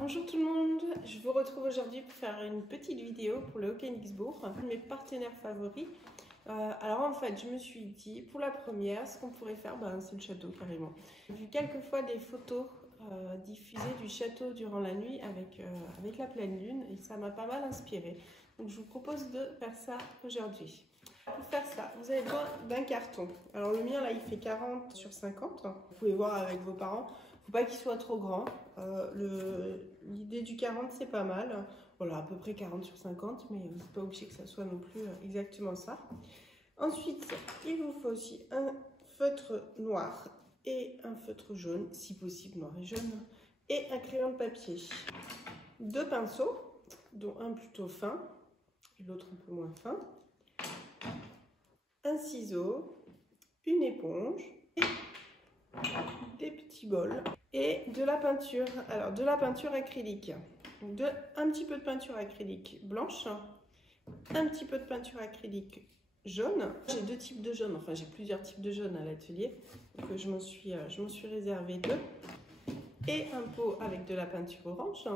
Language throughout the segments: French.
Bonjour tout le monde, je vous retrouve aujourd'hui pour faire une petite vidéo pour le Königsbourg, un de mes partenaires favoris. Alors en fait, je me suis dit, pour la première, ce qu'on pourrait faire, c'est le château carrément. J'ai vu quelques fois des photos diffusées du château durant la nuit avec la pleine lune et ça m'a pas mal inspiré. Donc je vous propose de faire ça aujourd'hui. Pour faire ça, vous avez besoin d'un carton. Alors le mien là, il fait 40 sur 50. Vous pouvez voir avec vos parents. Faut pas qu'il soit trop grand. L'idée du 40, c'est pas mal. Voilà, à peu près 40 sur 50, mais vous n'êtes pas obligé que ça soit non plus exactement ça. Ensuite, il vous faut aussi un feutre noir et un feutre jaune, si possible noir et jaune, et un crayon de papier. Deux pinceaux, dont un plutôt fin et l'autre un peu moins fin. Un ciseau, une éponge, et des petits bols et de la peinture. Alors de la peinture acrylique, un petit peu de peinture acrylique blanche, un petit peu de peinture acrylique jaune. J'ai deux types de jaune, enfin j'ai plusieurs types de jaune à l'atelier, donc je m'en suis réservé deux. Et un pot avec de la peinture orange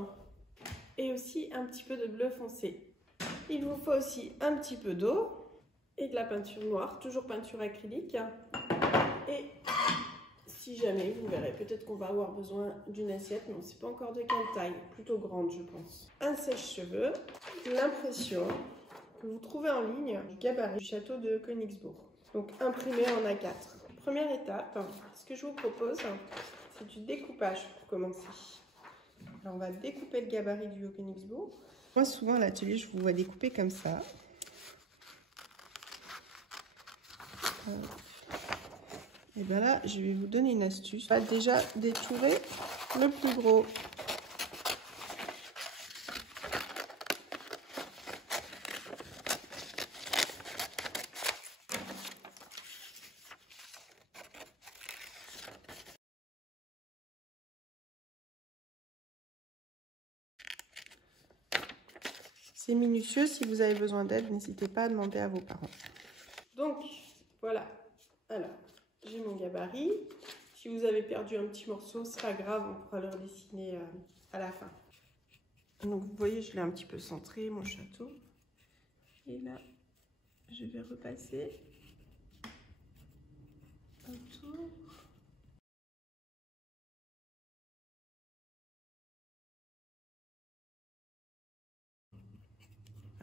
et aussi un petit peu de bleu foncé. Il vous faut aussi un petit peu d'eau et de la peinture noire, toujours peinture acrylique. Et si jamais, vous verrez, peut-être qu'on va avoir besoin d'une assiette, mais on ne sait pas encore de quelle taille, plutôt grande je pense. Un sèche-cheveux, l'impression que vous trouvez en ligne du gabarit du château de Königsbourg. Donc imprimé en A4. Première étape, ce que je vous propose, c'est du découpage pour commencer. Alors on va découper le gabarit du Königsbourg. Moi souvent à l'atelier, je vous vois découper comme ça. Et bien là, je vais vous donner une astuce. On va déjà détourer le plus gros. C'est minutieux, si vous avez besoin d'aide, n'hésitez pas à demander à vos parents. Donc, voilà. Alors, j'ai mon gabarit. Si vous avez perdu un petit morceau, c'est pas grave, on pourra le redessiner à la fin. Donc, vous voyez, je l'ai un petit peu centré, mon château. Et là, je vais repasser autour.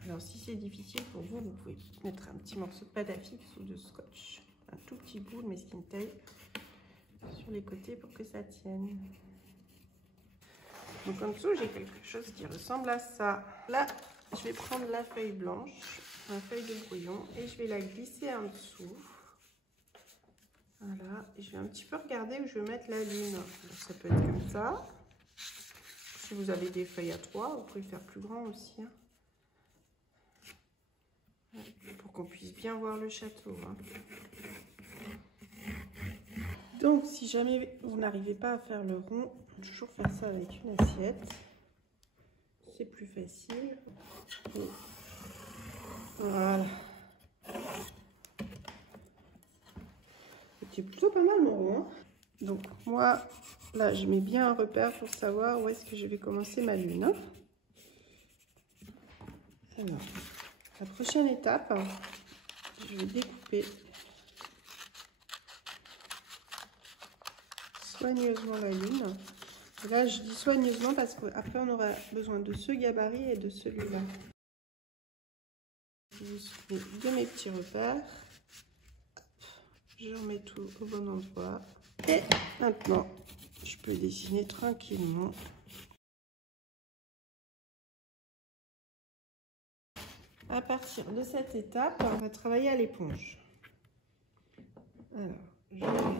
Alors, si c'est difficile pour vous, vous pouvez mettre un petit morceau de pâte à fixe ou de scotch. Un tout petit bout de mesquine tape sur les côtés pour que ça tienne. Donc en dessous, j'ai quelque chose qui ressemble à ça. Là, je vais prendre la feuille blanche, la feuille de brouillon, et je vais la glisser en dessous. Voilà, et je vais un petit peu regarder où je vais mettre la lune. Alors, ça peut être comme ça. Si vous avez des feuilles à 3, vous pouvez le faire plus grand aussi. Hein. Pour qu'on puisse bien voir le château. Hein. Donc, si jamais vous n'arrivez pas à faire le rond, toujours faire ça avec une assiette. C'est plus facile. Voilà. C'est plutôt pas mal mon rond. Hein. Donc, moi, là, je mets bien un repère pour savoir où est-ce que je vais commencer ma lune. Hein. Alors, la prochaine étape, je vais découper soigneusement la lune. Et là, je dis soigneusement parce qu'après, on aura besoin de ce gabarit et de celui-là. Je vous souviens de mes petits repères. Je remets tout au bon endroit. Et maintenant, je peux dessiner tranquillement. À partir de cette étape, on va travailler à l'éponge. Alors,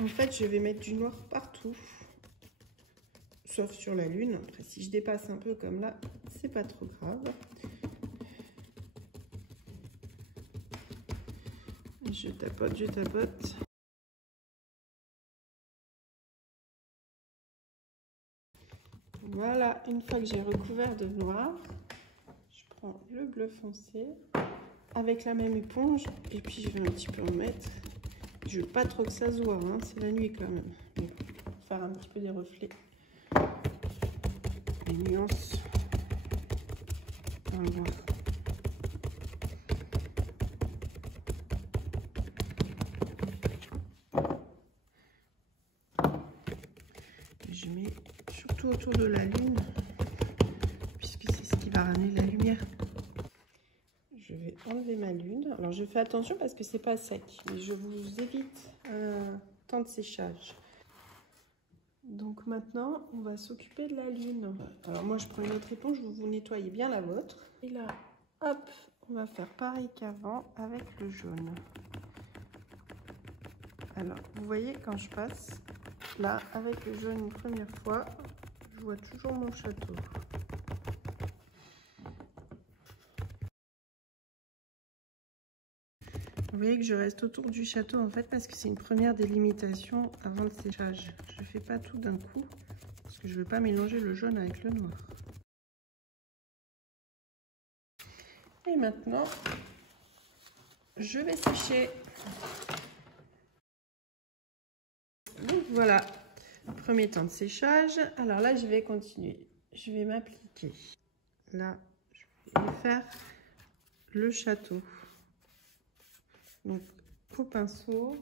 en fait, je vais mettre du noir partout, sauf sur la lune. Après, si je dépasse un peu comme là, c'est pas trop grave. Je tapote, je tapote. Voilà, une fois que j'ai recouvert de noir, je prends le bleu foncé avec la même éponge et puis je vais un petit peu en mettre. Je veux pas trop que ça se voit, hein, c'est la nuit quand même. Mais pour faire un petit peu des reflets. les nuances dans le noir. Je mets surtout autour de la lune, puisque c'est ce qui va ramener la lumière. Je vais enlever ma lune. Alors je fais attention parce que c'est pas sec, mais je vous évite un temps de séchage. Donc maintenant, on va s'occuper de la lune. Alors moi, je prends une autre éponge, vous nettoyez bien la vôtre. Et là, hop, on va faire pareil qu'avant avec le jaune. Alors, vous voyez, quand je passe, là, avec le jaune une première fois, je vois toujours mon château. Vous voyez que je reste autour du château en fait parce que c'est une première délimitation avant le séchage. Je ne fais pas tout d'un coup parce que je ne veux pas mélanger le jaune avec le noir. Et maintenant, je vais sécher. Donc voilà, premier temps de séchage. Alors là, je vais continuer. Je vais m'appliquer. Là, je vais faire le château. Donc au pinceau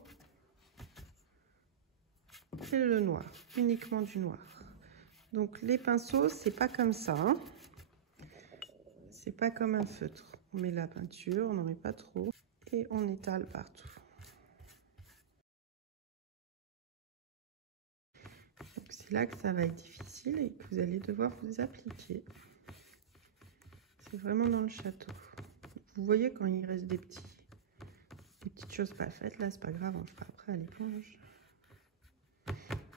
et le noir, uniquement du noir. Donc les pinceaux, c'est pas comme ça, hein. C'est pas comme un feutre. On met la peinture, on n'en met pas trop et on étale partout. C'est là que ça va être difficile et que vous allez devoir vous appliquer. C'est vraiment dans le château. Vous voyez quand il reste des petites choses pas faites, là c'est pas grave, on fera après à l'éponge.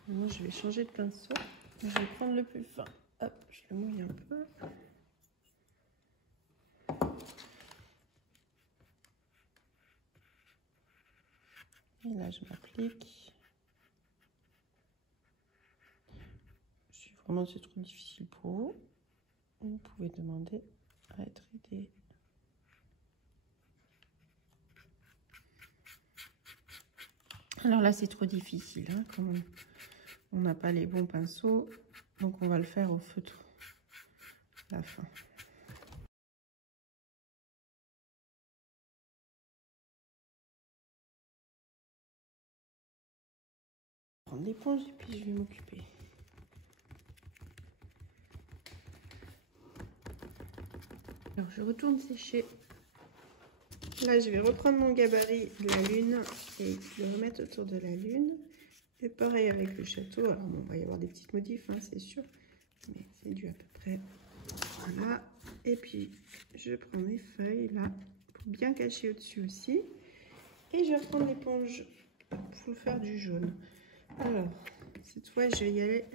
Moi je vais changer de pinceau. Je vais prendre le plus fin. Hop, je le mouille un peu. Et là je m'applique. Si vraiment c'est trop difficile pour vous, vous pouvez demander à être aidé. Alors là c'est trop difficile, hein, comme on n'a pas les bons pinceaux, donc on va le faire au feutre à la fin. Je vais prendre l'éponge et puis je vais m'occuper. Alors je retourne sécher. Là je vais reprendre mon gabarit de la lune et le remettre autour de la lune. Et pareil avec le château. Alors bon, il va y avoir des petites modifs, hein, c'est sûr, mais c'est dû à peu près. Voilà. Et puis je prends mes feuilles là pour bien cacher au-dessus aussi. Et je vais reprendre l'éponge pour faire du jaune. Alors cette fois je vais y aller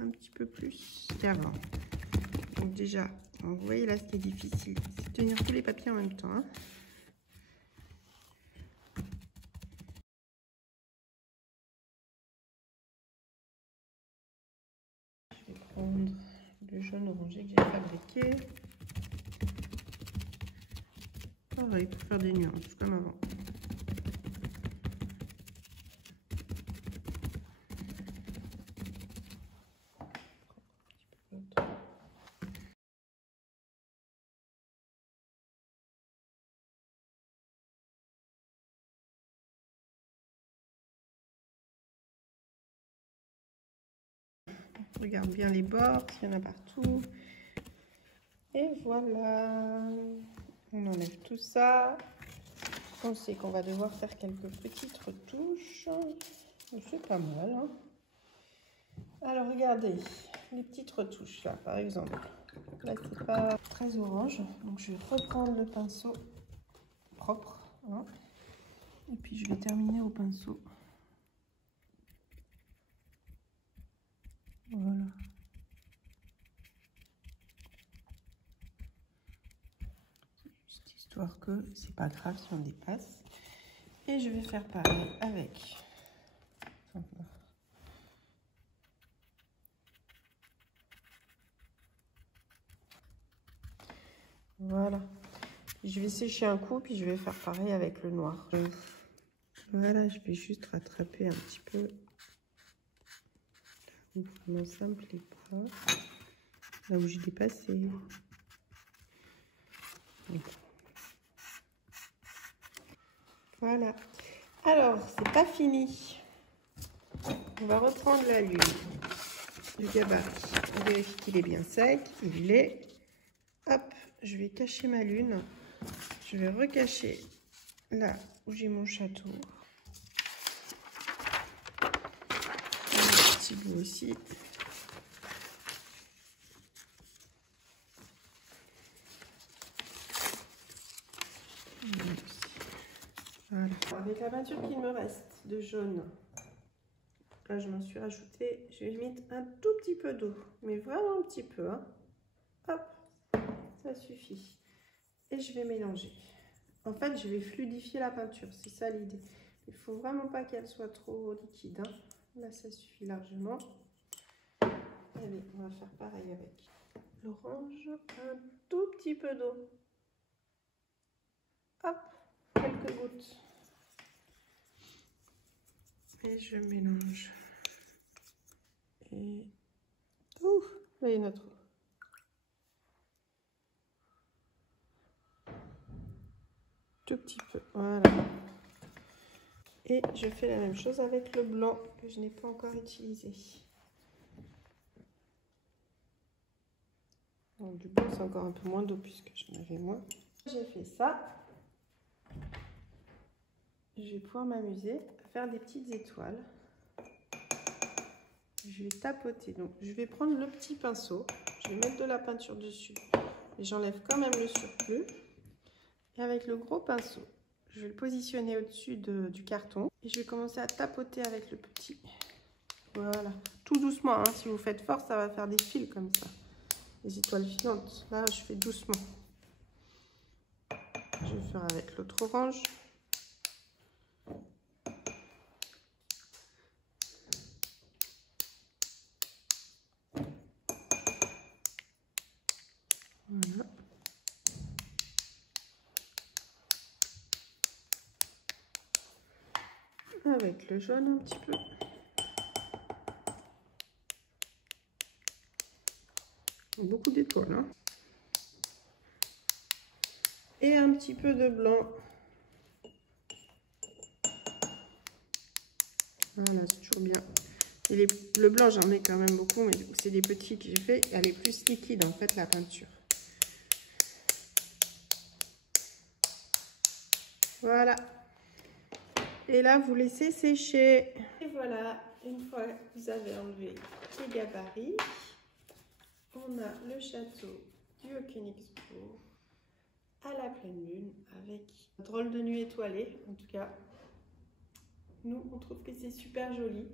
un petit peu plus qu'avant. Donc déjà, vous voyez là ce qui est difficile, c'est de tenir tous les papiers en même temps, hein. Je vais prendre le jaune orangé que j'ai fabriqué. Pareil pour faire des nuances comme avant. Regarde bien les bords, il y en a partout. Et voilà, on enlève tout ça. On sait qu'on va devoir faire quelques petites retouches. C'est pas mal, hein. Alors regardez, les petites retouches là, par exemple. Là c'est pas très orange, donc je vais reprendre le pinceau propre, hein. Et puis je vais terminer au pinceau. Voilà. Juste histoire que c'est pas grave si on dépasse. Et je vais faire pareil avec. Voilà. Je vais sécher un coup, puis je vais faire pareil avec le noir. Voilà, je vais juste rattraper un petit peu. Vraiment, ça me plaît pas. là où j'ai dépassé. Voilà. Alors, c'est pas fini. On va reprendre la lune du gabarit. On vérifie qu'il est bien sec. Il l'est. Hop, je vais cacher ma lune. Je vais recacher là où j'ai mon château. Un petit bout aussi. Voilà. Avec la peinture qu'il me reste de jaune, là je m'en suis rajouté, je vais mettre un tout petit peu d'eau, mais vraiment un petit peu, hein. Hop, ça suffit. Et je vais mélanger. En fait, je vais fluidifier la peinture, c'est ça l'idée. Il faut vraiment pas qu'elle soit trop liquide, hein. Là, ça suffit largement. Allez, on va faire pareil avec l'orange, un tout petit peu d'eau. Hop, quelques gouttes. Et je mélange. Et... Ouf, là il y a notre eau. Tout petit peu, voilà. Et je fais la même chose avec le blanc que je n'ai pas encore utilisé. Donc, du blanc, c'est encore un peu moins d'eau puisque j'en avais moins. J'ai fait ça. Je vais pouvoir m'amuser à faire des petites étoiles. Je vais tapoter. Donc, je vais prendre le petit pinceau. Je vais mettre de la peinture dessus. Et j'enlève quand même le surplus. Et avec le gros pinceau, je vais le positionner au-dessus du carton. Et je vais commencer à tapoter avec le petit. Voilà. Tout doucement, hein. Si vous faites fort, ça va faire des fils comme ça. Des étoiles filantes. Là, je fais doucement. Je vais faire avec l'autre orange. Voilà. Avec le jaune un petit peu. Beaucoup d'étoiles, hein. Et un petit peu de blanc. Voilà, c'est toujours bien. Et le blanc, j'en ai quand même beaucoup, mais c'est des petits que j'ai fait. Elle est plus liquide, en fait, la peinture. Voilà. Et là, vous laissez sécher. Et voilà, une fois que vous avez enlevé les gabarits, on a le château du Königsbourg à la pleine lune avec un drôle de nuit étoilée, en tout cas. Nous, on trouve que c'est super joli.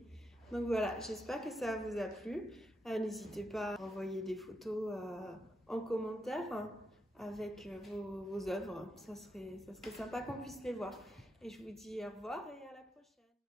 Donc voilà, j'espère que ça vous a plu. N'hésitez pas à envoyer des photos en commentaire, hein, avec vos œuvres. Ça serait sympa qu'on puisse les voir. Et je vous dis au revoir et